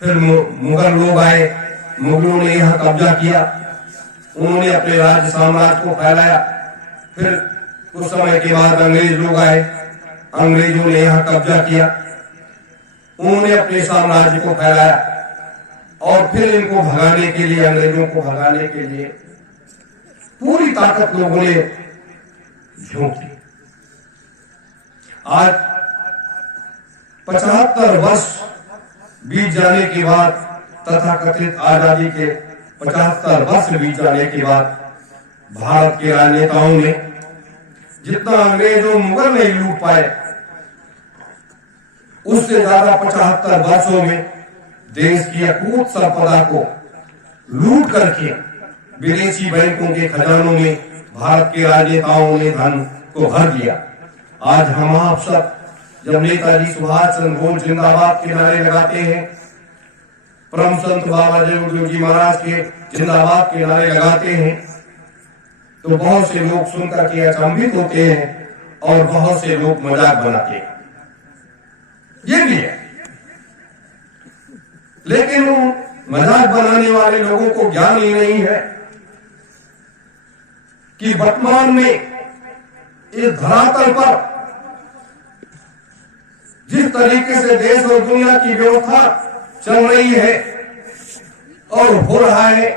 फिर मुगल लोग आए, मुगलों ने यहाँ कब्जा किया, उन्होंने अपने राज्य साम्राज्य को फैलाया। फिर कुछ समय के बाद अंग्रेज लोग आए, अंग्रेजों ने यहाँ कब्जा किया, उन्होंने अपने साम्राज्य को फैलाया। और फिर इनको भगाने के लिए, अंग्रेजों को भगाने के लिए पूरी ताकत लोगों ने झोंक दी। आज 75 वर्ष बीत जाने के बाद, तथाकथित आजादी के 75 वर्ष बीत जाने के बाद, भारत के राजनेताओं ने जितना अंग्रेज और मुगल नहीं लूट पाए, उससे ज्यादा 75 वर्षों में देश की अकूत संपदा को लूट करके विदेशी बैंकों के खजानों में भारत के राजनेताओं ने धन को भर दिया। आज हम आप सब जब नेताजी सुभाष चंद्र बोस जिंदाबाद के नारे लगाते हैं, परम संत बाबा जगदेव जी महाराज के जिंदाबाद के नारे लगाते हैं, तो बहुत से लोग सुनकर के अचंभित होते हैं और बहुत से लोग मजाक बनाते हैं। ये भी है, लेकिन मजाक बनाने वाले लोगों को ज्ञान ही नहीं है कि वर्तमान में इस धरातल पर जिस तरीके से देश और दुनिया की व्यवस्था चल रही है और हो रहा है,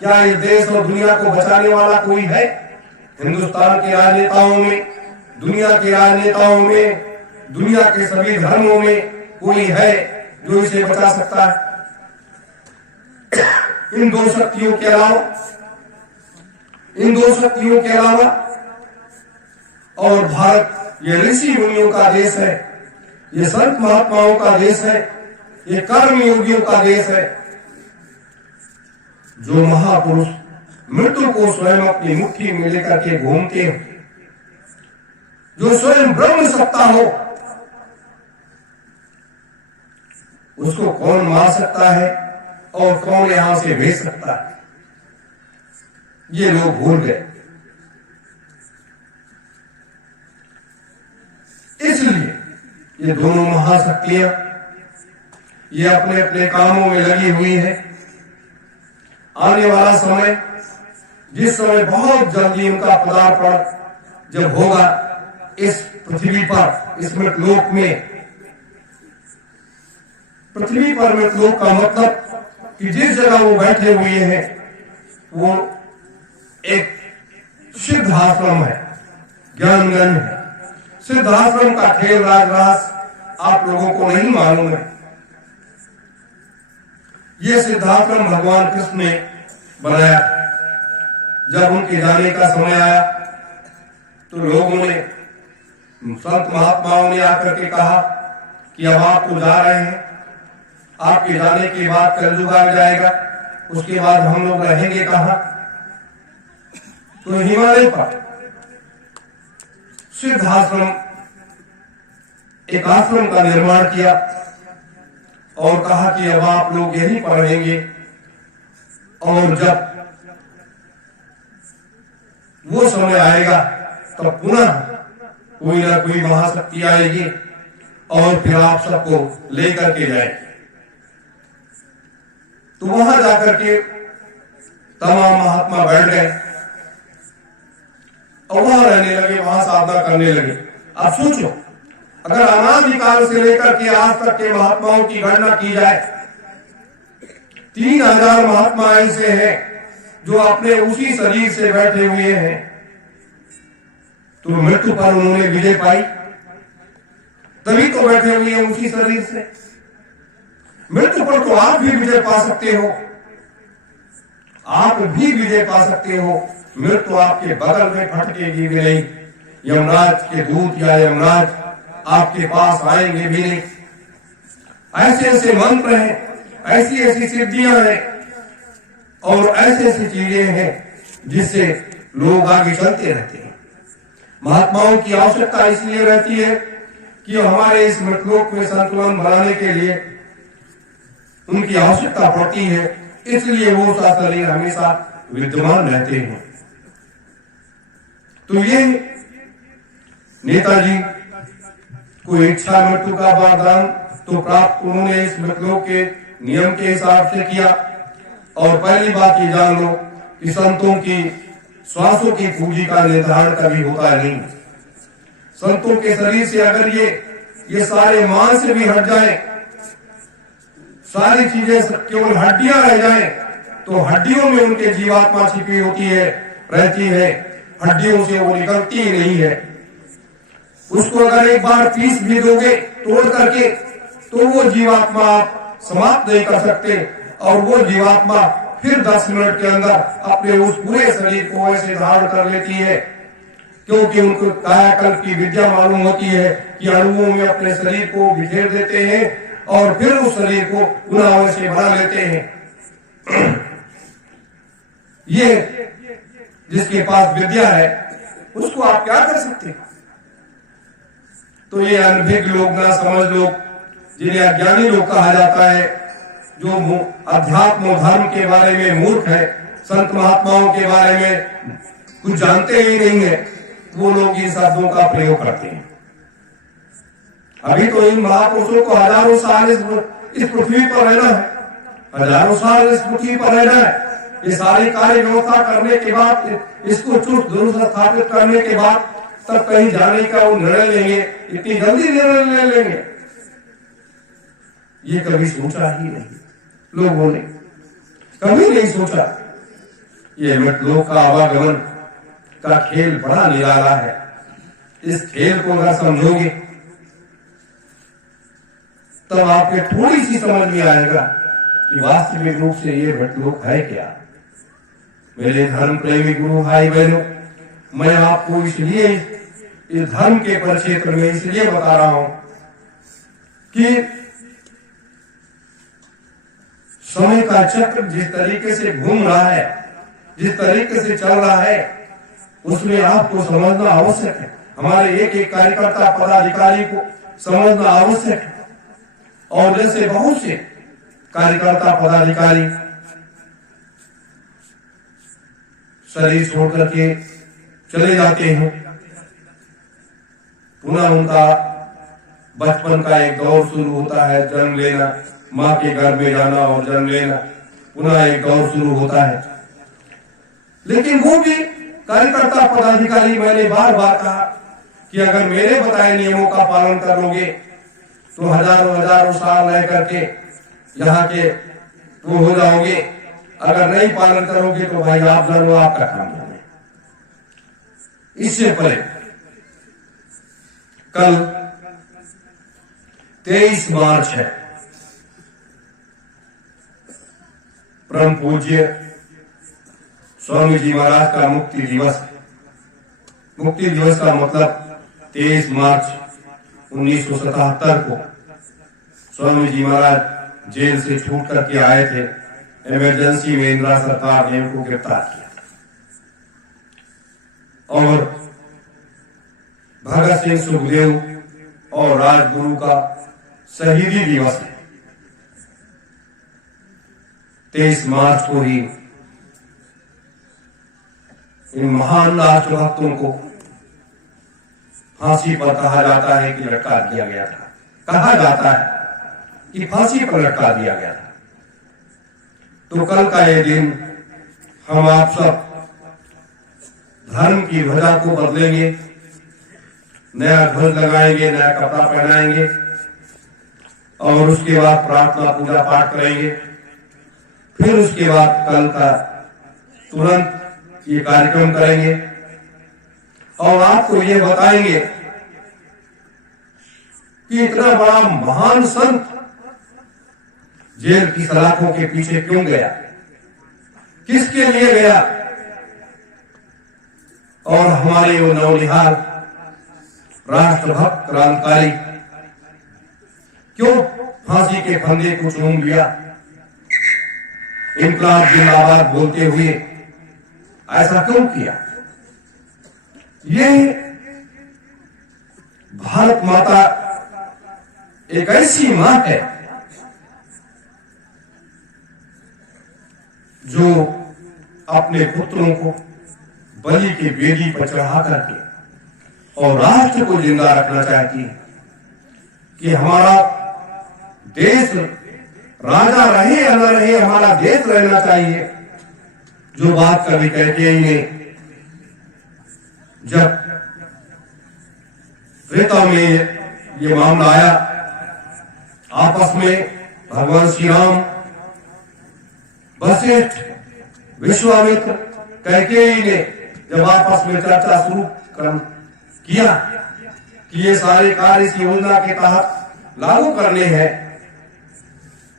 क्या इस देश और दुनिया को बचाने वाला कोई है? हिंदुस्तान के राजनेताओं में, दुनिया के राजनेताओं में, दुनिया के सभी धर्मों में कोई है जो इसे बचा सकता है? इन दो शक्तियों के अलावा और भारत ये ऋषि मुनियों का देश है, ये संत महात्माओं का देश है, ये कर्म योगियों का देश है। जो महापुरुष मृत्यु को स्वयं अपनी मुट्ठी में लेकर के घूमते हैं, जो स्वयं ब्रह्म सत्ता हो, उसको कौन मार सकता है और कौन यहां से भेज सकता है? ये लोग भूल गए। इसलिए ये दोनों महाशक्तियां ये अपने अपने कामों में लगी हुई है। आने वाला समय, जिस समय बहुत जल्दी उनका पदार्पण जब होगा इस पृथ्वी पर, इस मृतलोक में, पृथ्वी पर मृतलोक का मतलब कि जिस जगह वो बैठे हुए हैं वो एक सिद्ध आश्रम है, ज्ञानगंज है। सिद्ध आश्रम का खेल राजरास आप लोगों को नहीं मालूम है। ये सिद्धाश्रम भगवान कृष्ण ने बनाया। जब उनके जाने का समय आया तो लोगों ने, संत महात्माओं ने आकर के कहा कि अब आप तो जा रहे हैं, आपके जाने के बाद कलयुग आ जाएगा, उसके बाद हम लोग रहेंगे कहां? तो हिमालय पर सिद्ध आश्रम, एक आश्रम का निर्माण किया और कहा कि अब आप लोग यहीं पर रहेंगे, और जब वो समय आएगा तब पुनः कोई ना कोई महाशक्ति आएगी और फिर आप सबको लेकर के जाएगी। तो वहां जाकर के तमाम महात्मा बैठ गए और वहां रहने लगे, वहां साधना करने लगे। आप सोचो, अगर अनादिकाल से लेकर के आज तक के महात्माओं की गणना की जाए, 3000 महात्मा ऐसे हैं जो अपने उसी शरीर से बैठे हुए हैं। तो मृत्यु पर उन्होंने विजय पाई, तभी तो बैठे हुए हैं उसी शरीर से। मृत्यु पर तो आप भी विजय पा सकते हो, आप भी विजय पा सकते हो। मृत्यु आपके बगल में फटकेगी भी नहीं, यमराज के दूत या यमराज आपके पास आएंगे भी नहीं। ऐसे ऐसे मंत्र हैं, ऐसी ऐसी सिद्धियां हैं और ऐसी ऐसी चीजें हैं जिससे लोग आगे चलते रहते हैं। महात्माओं की आवश्यकता इसलिए रहती है कि हमारे इस मृतलोक में संतुलन बनाने के लिए उनकी आवश्यकता पड़ती है, इसलिए वो शरीर हमेशा विद्यमान रहते हैं। तो ये नेताजी को इच्छा मृत्यु का वरदान तो प्राप्त उन्होंने इस मृतलोक के नियम के हिसाब से किया। और पहली बात ये जान लो कि संतों की श्वासों की पूंजी का निर्धारण कभी होता नहीं। संतों के शरीर से अगर ये सारे मांस भी हट जाए, सारी चीजें केवल हड्डियां रह जाएं, तो हड्डियों में उनके जीवात्मा छिपी होती है, रहती है, हड्डियों से वो निकलती ही नहीं है। उसको अगर एक बार पीस भी दोगे तोड़ करके, तो वो जीवात्मा आप समाप्त नहीं कर सकते, और वो जीवात्मा फिर 10 मिनट के अंदर अपने उस पूरे शरीर को ऐसे धारण कर लेती है, क्योंकि उनको कायाकल्प की विद्या मालूम होती है कि अणुओं में अपने शरीर को बिखेर देते हैं और फिर उस शरीर को पुनः वैसे बना लेते हैं। ये जिसके पास विद्या है उसको आप क्या कर सकते हैं? तो ये अनभिज्ञ लोग, ना समझ लोग, जिन्हें अज्ञानी लोग कहा जाता है, जो अध्यात्म धर्म के बारे में मूर्ख है, संत महात्माओं के बारे में कुछ जानते ही नहीं है, वो लोग इन शब्दों का प्रयोग करते हैं। अभी तो इन महापुरुषों को हजारों साल इस पृथ्वी पर रहना है, हजारों साल इस पृथ्वी पर रहना है। ये सारी कार्य व्यवस्था करने के बाद, इसको चुस्त दुरुस्त स्थापित करने के बाद तब कहीं जाने का वो निर्णय लेंगे, इतनी जल्दी निर्णय ले लेंगे, ये कभी सोचा ही नहीं लोगों ने, कभी नहीं सोचा। ये मृतलोक का आवागमन का खेल बड़ा निराला है। इस खेल को अगर समझोगे तब आपके थोड़ी सी समझ में आएगा कि वास्तविक रूप से ये मृतलोक है क्या। मेरे धर्म प्रेमी गुरु भाई बहनों, मैं आपको इसलिए इस धर्म के परिक्षेत्र में इसलिए बता रहा हूं कि समय का चक्र जिस तरीके से घूम रहा है, जिस तरीके से चल रहा है, उसमें आपको समझना आवश्यक है। हमारे एक एक कार्यकर्ता पदाधिकारी को समझना आवश्यक है। और जैसे बहुत से कार्यकर्ता पदाधिकारी शरीर छोड़ करके चले जाते हैं, पुनः उनका बचपन का एक दौर शुरू होता है, जन्म लेना, माँ के गर्भ में जाना और जन्म लेना, पुनः एक दौर शुरू होता है। लेकिन वो भी कार्यकर्ता पदाधिकारी, मैंने बार बार कहा कि अगर मेरे बताए नियमों का पालन करोगे तो हजारों हजारों साल रह करके यहाँ के वो हो जाओगे। अगर नहीं पालन करोगे तो भाई आप जानो, आपका काम जाने। इससे पहले कल 23 मार्च है, परम पूज्य स्वामी जी महाराज का मुक्ति दिवस है। मुक्ति दिवस का मतलब 23 मार्च 1977 को स्वामी जी महाराज जेल से छूट करके आए थे। इमरजेंसी में इंदिरा सरकार ने उनको गिरफ्तार किया और भगत सिंह, सुखदेव और राजगुरु का शहीदी दिवस है। 23 मार्च को ही इन महान राष्ट्रभक्तों को फांसी पर कहा जाता है कि लटका दिया गया था। कहा जाता है कि फांसी पर लटका दिया गया था। तो कल का ये दिन हम आप सब धर्म की ध्वजा को बदलेंगे, नया ध्वज लगाएंगे, नया कपड़ा पहनाएंगे और उसके बाद प्रार्थना पूजा पाठ करेंगे। फिर उसके बाद कल का तुरंत ये कार्यक्रम करेंगे और आपको ये बताएंगे कि इतना बड़ा महान संत जेल की सलाखों के पीछे क्यों गया, किसके लिए गया, और हमारे वो नवनिहाल राष्ट्रभक्त क्रांतिकारी क्यों फांसी के फंदे को चूम लिया, इनकलाब जिंदाबाद बोलते हुए ऐसा क्यों किया। ये भारत माता एक ऐसी मां है जो अपने पुत्रों को बलि की वेदी पर चढ़ा करके और राष्ट्र को जिंदा रखना चाहती है कि हमारा देश राजा रहे या न रहे, हमारा देश रहना चाहिए। जो बात कभी कैकेयी ने जब त्रेता में ये मामला आया, आपस में भगवान श्री राम, वशिष्ठ, विश्वामित्र, कैकेयी ने जब आपस में चर्चा शुरू किया कि ये सारे कार्य इस योजना के तहत लागू करने हैं,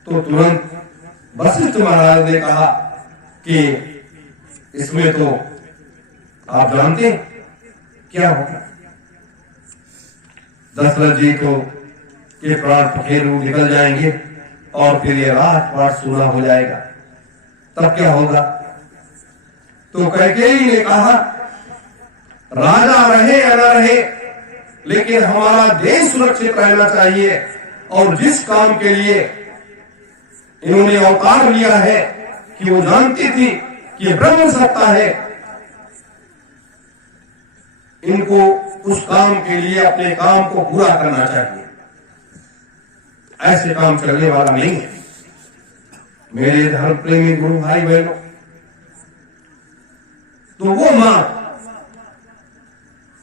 तो तुरंत वशिष्ठ महाराज ने कहा कि इसमें तो आप जानते क्या होगा। दशरथ जी को के प्राण पखेरु निकल जाएंगे और फिर ये राजपाट सूना हो जाएगा, तब क्या होगा। तो कैकेयी ने कहा राजा रहे या न रहे, लेकिन हमारा देश सुरक्षित रहना चाहिए, और जिस काम के लिए इन्होंने अवतार लिया है कि वो जानती थी कि ब्रह्म सत्ता है, इनको उस काम के लिए अपने काम को पूरा करना चाहिए। ऐसे काम चलने वाला नहीं है। मेरे धर्म प्रेमी गुरु भाई बहनों, तो वो मां,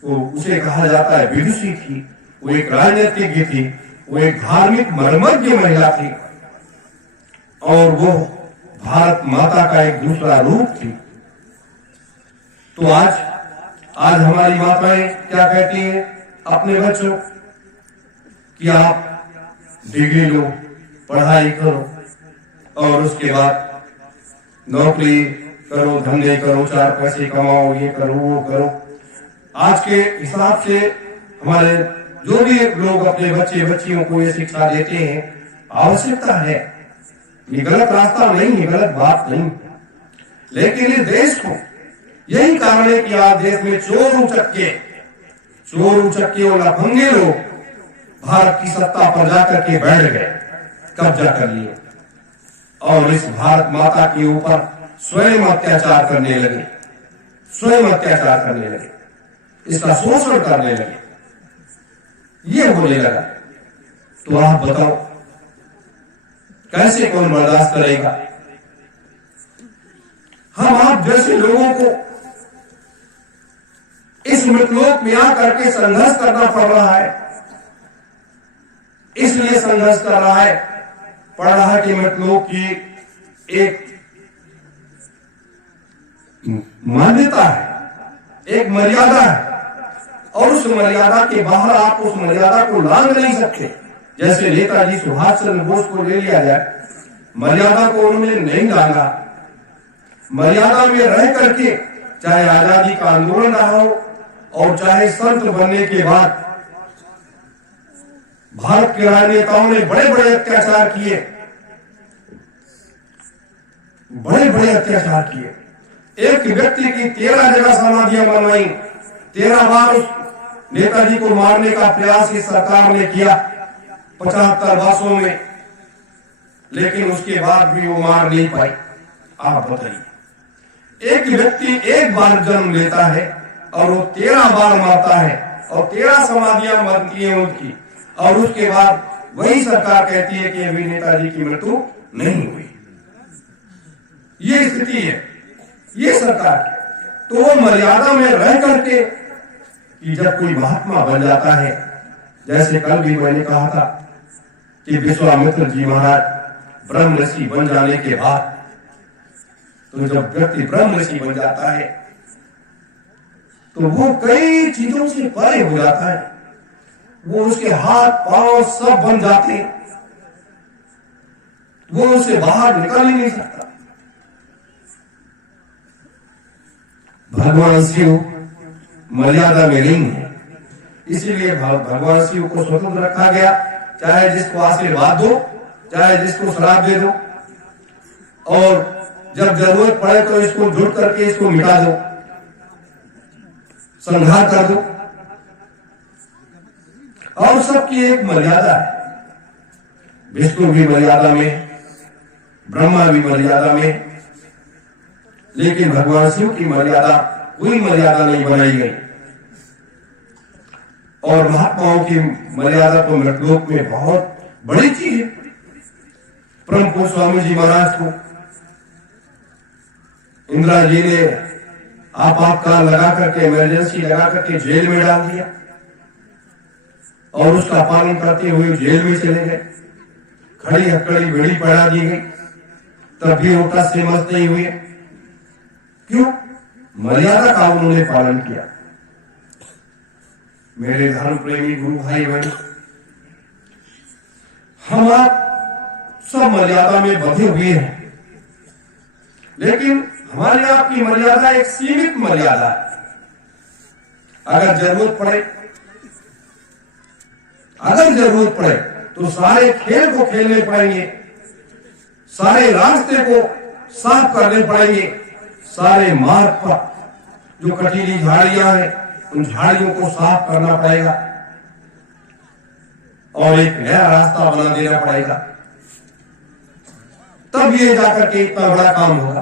वो उसे कहा जाता है विदुषी थी, वो एक राजनीतिज्ञ थी, वो एक धार्मिक मर्मज्ञ महिला थी, और वो भारत माता का एक दूसरा रूप थी। तो आज हमारी माताएं क्या कहती हैं अपने बच्चों कि आप डिग्री लो, पढ़ाई करो, और उसके बाद नौकरी करो, धंधे करो, 4 पैसे कमाओ, ये करो, वो करो। आज के हिसाब से हमारे जो भी लोग अपने बच्चे बच्चियों को ये शिक्षा देते हैं, आवश्यकता है, ये गलत रास्ता नहीं है, गलत बात नहीं। लेकिन इस देश को, यही कारण है कि आज देश में चोर उचक्के और लफंगे लोग भारत की सत्ता पर जाकर के बैठ गए, कब्जा कर लिए, और इस भारत माता के ऊपर स्वयं अत्याचार करने लगे, इसका शोषण करने लगे, ये होने लगा। तो आप बताओ कैसे कौन बर्दाश्त करेगा। हम आप जैसे लोगों को इस मृतलोक में आकर के संघर्ष करना पड़ रहा है, इसलिए संघर्ष कर रहा है, पड़ रहा है कि मृतलोक की एक मान्यता है, एक मर्यादा है, और उस मर्यादा के बाहर आप उस मर्यादा को लांघ नहीं सकते। जैसे नेताजी सुभाष चंद्र बोस को ले लिया जाए, मर्यादा को उन्होंने नहीं लांघा, मर्यादा में रह करके, चाहे आजादी का आंदोलन रहा हो और चाहे संत बनने के बाद भारत के राजनेताओं ने बड़े बड़े अत्याचार किए, एक व्यक्ति की 13 जगह समाधियां बनवाई, 13 बार उस नेताजी को मारने का प्रयास इस सरकार ने किया 75 वर्षों में, लेकिन उसके बाद भी वो मार नहीं पाई। आप बताइए, एक व्यक्ति एक बार जन्म लेता है और वो 13 बार मारता है, और 13 समाधियां बनती हैं उनकी, और उसके बाद वही सरकार कहती है कि अभी नेताजी की मृत्यु नहीं हुई। ये स्थिति है ये सरकार की। तो वो मर्यादा में रह करके कि जब कोई महात्मा बन जाता है, जैसे कल भी मैंने कहा था कि विश्वामित्र जी महाराज ब्रह्म ऋषि बन जाने के बाद, तो जब व्यक्ति ब्रह्म ऋषि बन जाता है तो वो कई चीजों से परे हो जाता है, वो उसके हाथ पांव सब बन जाते हैं, वो उससे बाहर निकल ही नहीं सकता। भगवान शिव मर्यादा में नहीं है, इसीलिए भगवान शिव को स्वतंत्र रखा गया। चाहे जिसको आशीर्वाद दो, चाहे जिसको श्राप दे दो, और जब जरूरत पड़े तो इसको जुड़ करके इसको मिटा दो, संहार कर दो। और सबकी एक मर्यादा है, विष्णु भी मर्यादा में, ब्रह्मा भी मर्यादा में, लेकिन भगवान शिव की मर्यादा कोई मर्यादा नहीं बनाई गई। और महात्माओं की मर्यादा तो मृतलोक में बहुत बड़ी चीज है। परम पूज्य स्वामी जी महाराज को इंदिरा जी ने आपातकाल लगा करके, इमरजेंसी लगा करके जेल में डाल दिया और उसका पालन करते हुए जेल में चले गए। खड़ी हकड़ी बेड़ी पड़ा दी गई, तब भी उल्टा से मत नहीं हुए। क्यों? मर्यादा का उन्होंने पालन किया। मेरे धर्म प्रेमी गुरु भाई बहन, हम आप सब मर्यादा में बंधे हुए हैं, लेकिन हमारी आपकी मर्यादा एक सीमित मर्यादा है। अगर जरूरत पड़े तो सारे खेल को खेलने पड़ेंगे, सारे रास्ते को साफ करने पड़ेंगे, सारे मार्ग पर जो कटीली झाड़ियां हैं उन झाड़ियों को साफ करना पड़ेगा और एक नया रास्ता बना देना पड़ेगा। तब ये जाकर के इतना बड़ा काम होगा,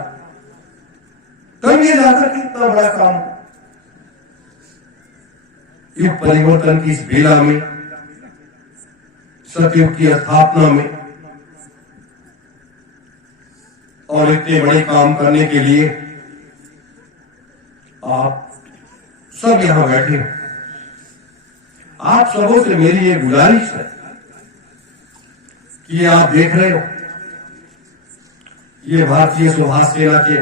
तब ये जाकर के इतना बड़ा काम होगा। युग परिवर्तन की इस बेला में, सतयुग की स्थापना में और इतने बड़े काम करने के लिए आप सब यहां बैठे हो। आप सबों से मेरी ये गुजारिश है कि आप देख रहे हो, ये भारतीय सुभाष सेना के